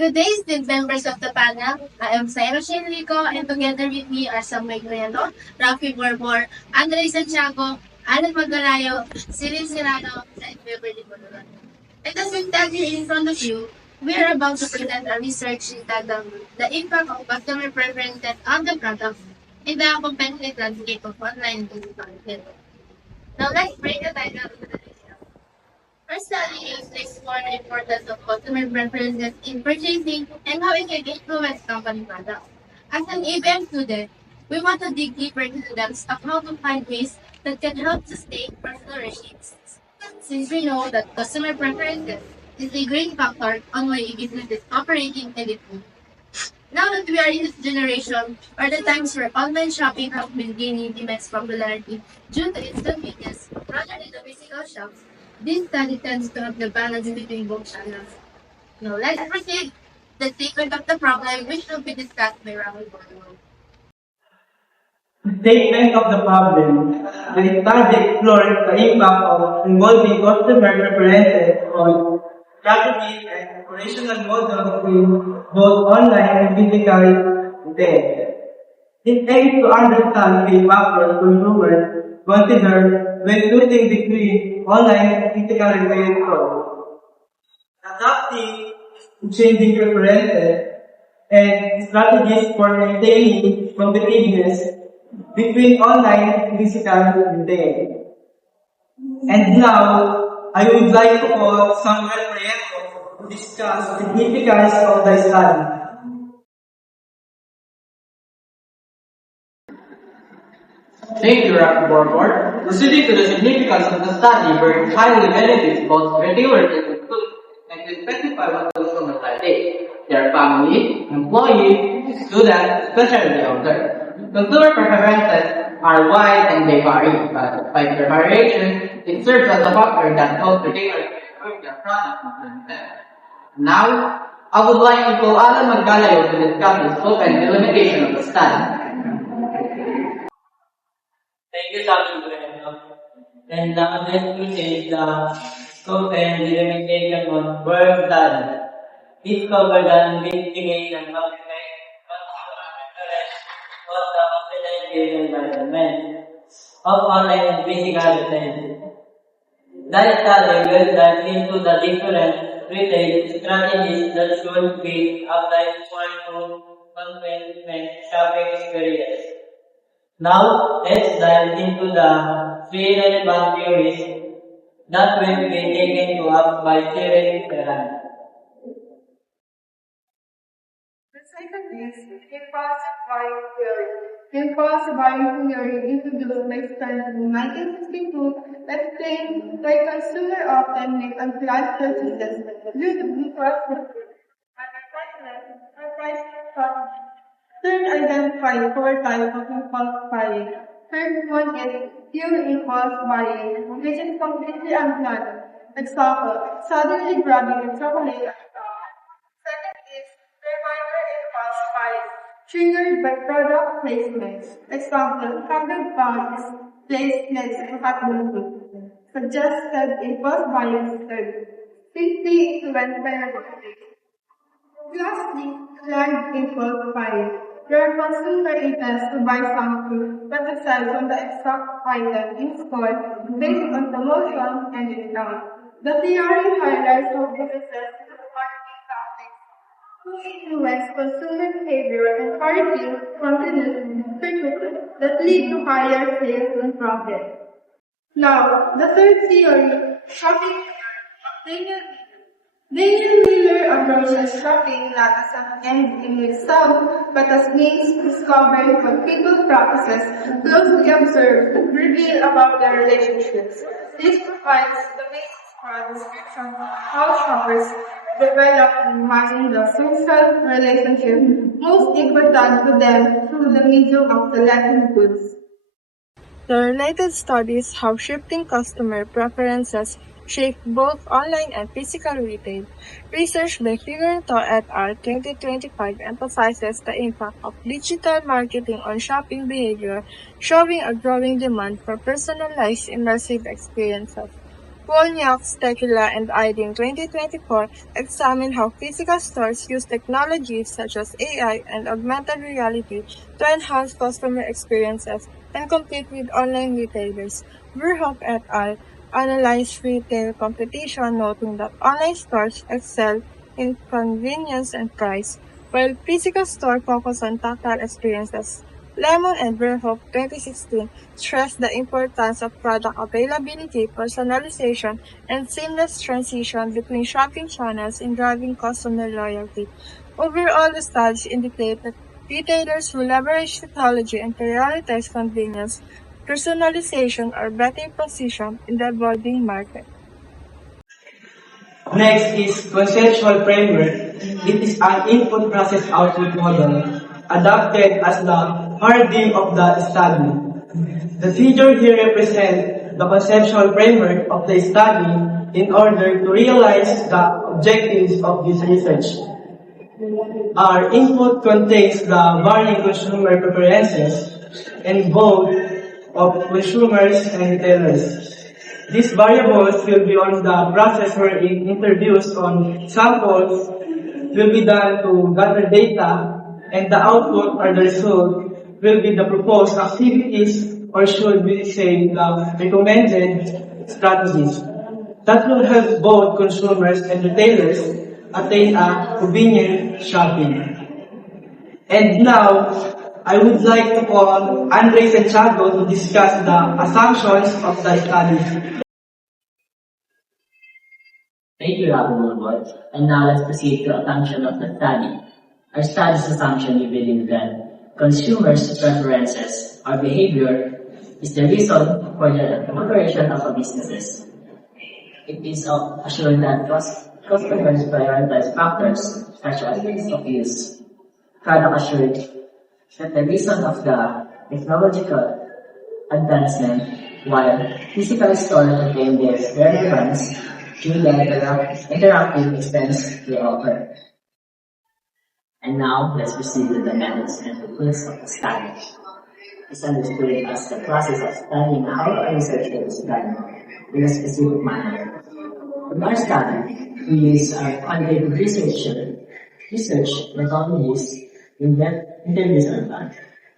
Good day, esteemed members of the panel. I am Sarah Shinrico, and together with me are Samuel Guerrero, Rafi Borbor, Andre Santiago, Alan Magalayo, Cyril Serrano, and Beverly Boloran. And as we stand here in front of you, we are about to present a research entitled The Impact of Customer Preferences on the Product in the Competitive Landscape of Online Content. Now let's break the title into the details. Our study aims to explore the importance of customer preferences in purchasing and how it can influence company products. As an ABM student, we want to dig deeper into the depths of how to find ways that can help sustain or flourish it. Since we know that customer preferences is a great factor on why a business is operating and improving. Now that we are in this generation, are the times where online shopping has been gaining immense popularity due to its convenience rather than the physical shops. This study tends to have the balance between both channels. Now let's proceed. The statement of the problem which will be discussed by Rahul Borneo. Statement of the problem. The study explores the impact of involving customer preferences on strategies and operational models in both online and physical retail. It aims to understand the factors consumers consider when choosing between online and physical retail stores. Adapting to changing preferences and strategies for maintaining competitiveness between online and physical retail. And now, I would like to call Samuel Prieto to discuss the significance of the study. Thank you, Dr. Borbor. Proceeding to the significance of the study where it highly benefits both retailers and to specify what consumers like their family, employees, students, especially the elder. Consumer preferences are wide and they vary, but by their variation, it serves as a factor that helps retailers improve their product and services. Now, I would like to call Alan Magalayo to discuss the scope and delimitation of the study. Thank you, Dr. Bueno. And now let's proceed the scope and delimitation of work study. This covers the investigation of the of the competitive environment of online and physical retail. That study will dive into the different retail strategies that should be applied to convenient shopping experience. Now, let's dive into the three relevant theories that will be taken to us by Cyril Serrano. The second is impulsive buying theory. Impulsive buying theory introduced by Stern in 1962 explained that consumers often make unplanned purchases due to impulse advertisement or price strategy. Stern identified four types of impulse buying. First one is pure impulse buying, which is completely unplanned. Example, suddenly grabbing a chocolate at a store. Second is reminder impulse buying, triggered by product placement. Example, 100 pounds placed next to hot food. Suggested impulse buying third. Simply influenced by necessity. Lastly, planned impulse buying, where a consumer intends to buy something but decides on the exact item in store based on promotion and discount. The theory highlights how businesses use marketing tactics to influence consumer behavior and targeting continuous purchases that lead to higher sales and profit. Now, the third theory, shopping theory. Daniel Miller approaches shopping not as an end in itself, but as means to discover what people practices closely observe reveal about their relationships. This provides the basis for a description of how shoppers develop and imagine the social relationship most important to them through the medium of selecting goods. The related studies how shifting customer preferences shape both online and physical retail. Research by Figueroa et al. 2025 emphasizes the impact of digital marketing on shopping behavior, showing a growing demand for personalized immersive experiences. Wozniak's Tequila and IDIN 2024 examined how physical stores use technologies such as AI and augmented reality to enhance customer experiences and compete with online retailers. Verhoek et al. Analyzed retail competition, noting that online stores excel in convenience and price, while physical stores focus on tactile experiences. Lemon and Verhoek 2016 stressed the importance of product availability, personalization, and seamless transition between shopping channels in driving customer loyalty. Overall, the studies indicate that retailers who leverage technology and prioritize convenience, personalization are better positioned in the evolving market. Next is conceptual framework. It is an input process output model adapted as the paradigm of the study. The figure here represents the conceptual framework of the study in order to realize the objectives of this research. Our input contains the varying consumer preferences and both of consumers and retailers. These variables will be on the process wherein interviews on samples will be done to gather data, and the output or the result will be the proposed activities, or should we say the recommended strategies that will help both consumers and retailers attain a convenient shopping. And now, I would like to call Andre Santiago to discuss the assumptions of the study. Thank you, Robin Woodward. And now let's proceed to assumption of the study. Our study's assumption, we believe that consumers' preferences or behavior is the reason for the operation of a businesses. It is assured that customers prioritize factors such as ease of use, product assured that the reason of the technological advancement, while physical stores contain their relevance through the interactive experience they offer. And now, let's proceed with the methods and techniques of the study. It's understood as the process of studying how a researcher is done in a specific manner. In our study, we use our quantitative research methodologies in depth interviews are done.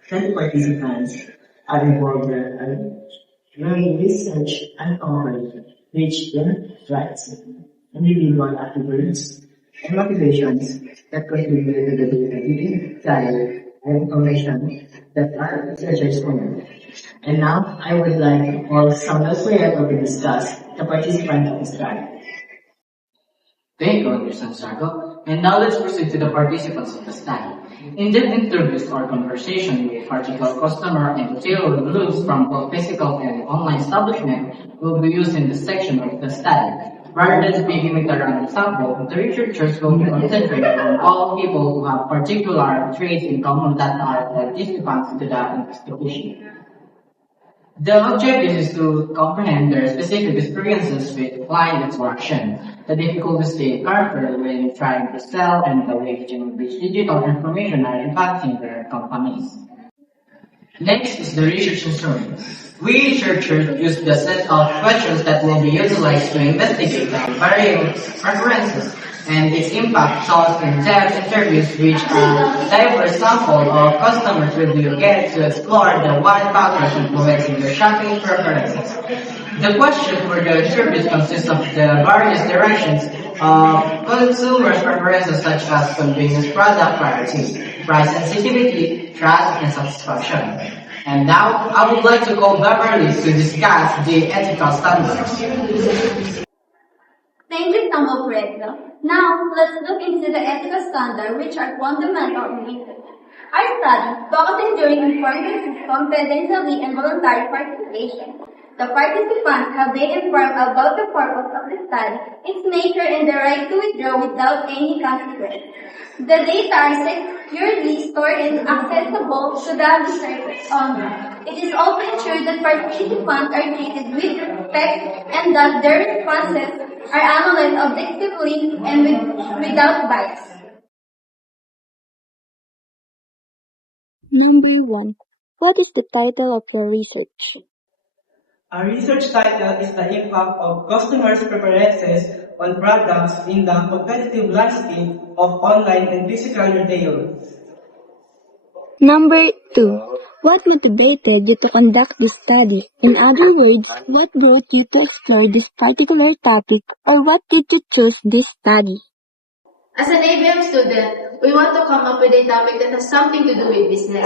20 participants are involved in research uncovered which interests individual attributes and motivations that contribute to the data-driven value and information that our researchers own. And now, I would like to call Samuel Cueto to discuss the participant of the study. Thank you, Mr. Santiago. And now let's proceed to the participants of the study. In-depth interviews or conversation with particular customer and tailored groups from both physical and online establishment will be used in this section of the study. Rather than speaking with a random sample, the researchers will concentrate on all people who have particular traits in common that are participants to the investigation. The objective is to comprehend their specific experiences with client interaction, the difficulties they encounter when trying to sell, and the ways in which digital transformation are impacting their companies. Next is the research instrument. We researchers use the set of questions that will be utilized to investigate the varying preferences and its impact thus in-depth interviews which a diverse sample of customers will be get to explore the wide factors influencing their shopping preferences. The question for the interviews consists of the various directions of consumer preferences such as convenience, product priority, price sensitivity, trust, and satisfaction. And now, I would like to call Beverly to discuss the ethical standards. Thank you, Samuel Cueto. Now, let's look into the ethical standards which are fundamental in research. Our study focuses during informative, confidentially, and voluntary participation. The participants have been informed about the purpose of the study, its nature, and the right to withdraw without any consequence. The data are securely stored and accessible to the researchers only. It is also ensured that participants are treated with respect and that their responses are analyzed objectively and without bias. Number 1. What is the title of your research? Our research title is The Impact of Customers' Preferences on Products in the Competitive Landscape of Online and Physical Retail. Number 2. What motivated you to conduct this study? In other words, what brought you to explore this particular topic, or what did you choose this study? As an ABM student, we want to come up with a topic that has something to do with business.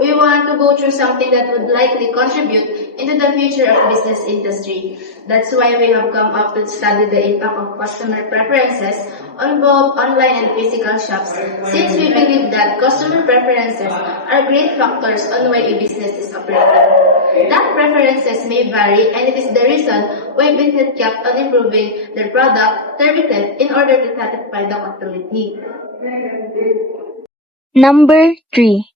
We want to go through something that would likely contribute into the future of business industry. That's why we have come up to study the impact of customer preferences on both online and physical shops, since we believe that customer preferences are great factors on why a business is operating. That preferences may vary, and it is the reason why business kept on improving their product, services, in order to satisfy the customer's needs. Number 3.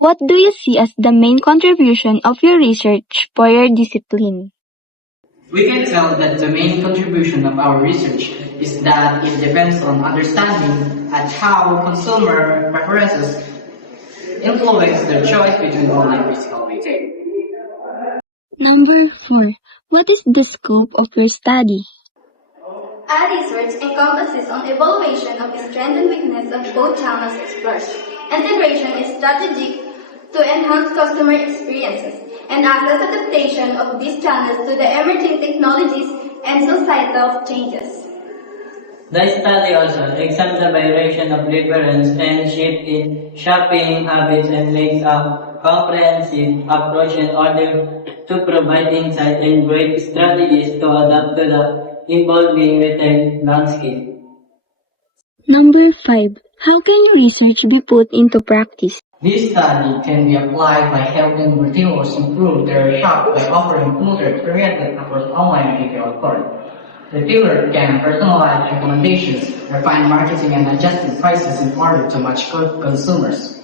What do you see as the main contribution of your research for your discipline? We can tell that the main contribution of our research is that it depends on understanding at how consumer preferences influence their choice between online and physical retail. Number 4. What is the scope of your study? Our research encompasses on evaluation of the strength and weakness of both channels explored. Integration is strategic to enhance customer experiences and access adaptation of these channels to the emerging technologies and societal changes. The study also examines the variation of difference and shift in shopping habits and makes a comprehensive approach in order to provide insight and great strategies to adapt to the evolving retail landscape. Number 5. How can your research be put into practice? This study can be applied by helping retailers improve their shop by offering smoother experiences across online and retail stores. Retailers can personalize recommendations, refine marketing, and adjust prices in order to match consumers.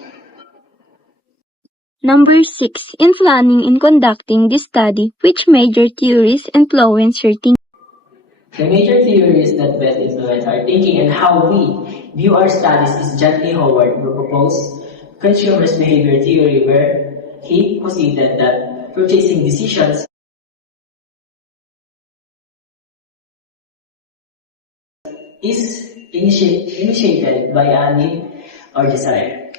Number 6. In planning and conducting this study, which major theories influence your thinking? The major theories that best influence our thinking and how we view our studies is John T. Howard, who proposed consumers' behavior theory, where he posited that purchasing decisions is initiated by a need or desire.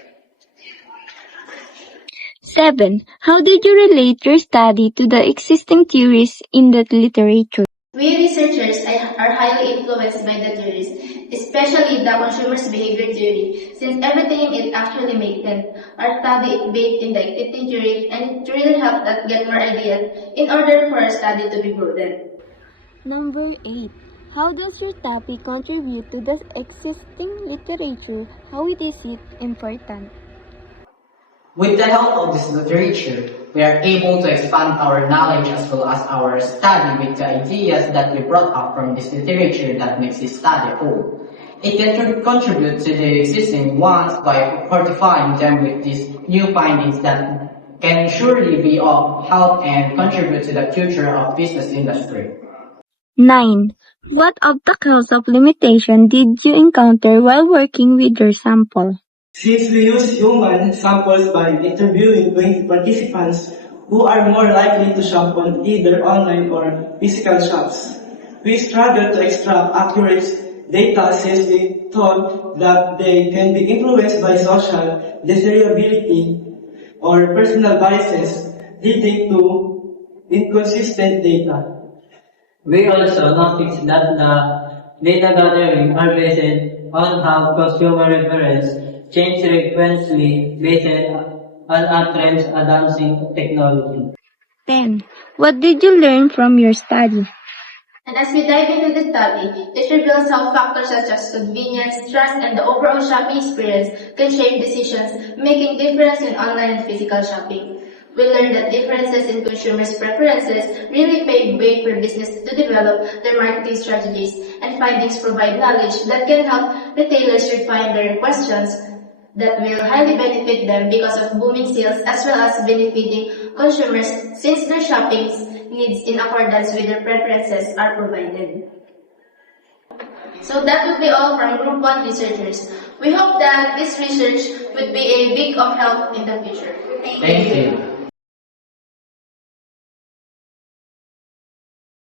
7. How did you relate your study to the existing theories in the literature? We researchers are highly influenced by the theories, especially the consumer's behavior theory, since everything in it actually makes sense. Our study is based in the existing theory, and it really helps us get more ideas in order for our study to be broadened. Number 8. How does your topic contribute to the existing literature? How is it important? With the help of this literature, we are able to expand our knowledge as well as our study with the ideas that we brought up from this literature that makes this study whole. It can contribute to the existing ones by fortifying them with these new findings that can surely be of help and contribute to the future of business industry. 9. What obstacles of limitation did you encounter while working with your sample? Since we use human samples by interviewing 20 participants who are more likely to shop on either online or physical shops, we struggled to extract accurate data since we thought that they can be influenced by social desirability or personal biases, leading to inconsistent data. We also noticed that the data gathering are based on how consumer preference change frequently based on trends advancing technology. 10. What did you learn from your study? And as we dive into the study, it reveals how factors such as convenience, trust, and the overall shopping experience can shape decisions, making difference in online and physical shopping. We learned that differences in consumers' preferences really pave way for businesses to develop their marketing strategies, and findings provide knowledge that can help retailers refine their questions that will highly benefit them because of booming sales as well as benefiting consumers since their shopping needs in accordance with their preferences are provided. So that will be all from Group 1 researchers. We hope that this research would be a big of help in the future. Thank you.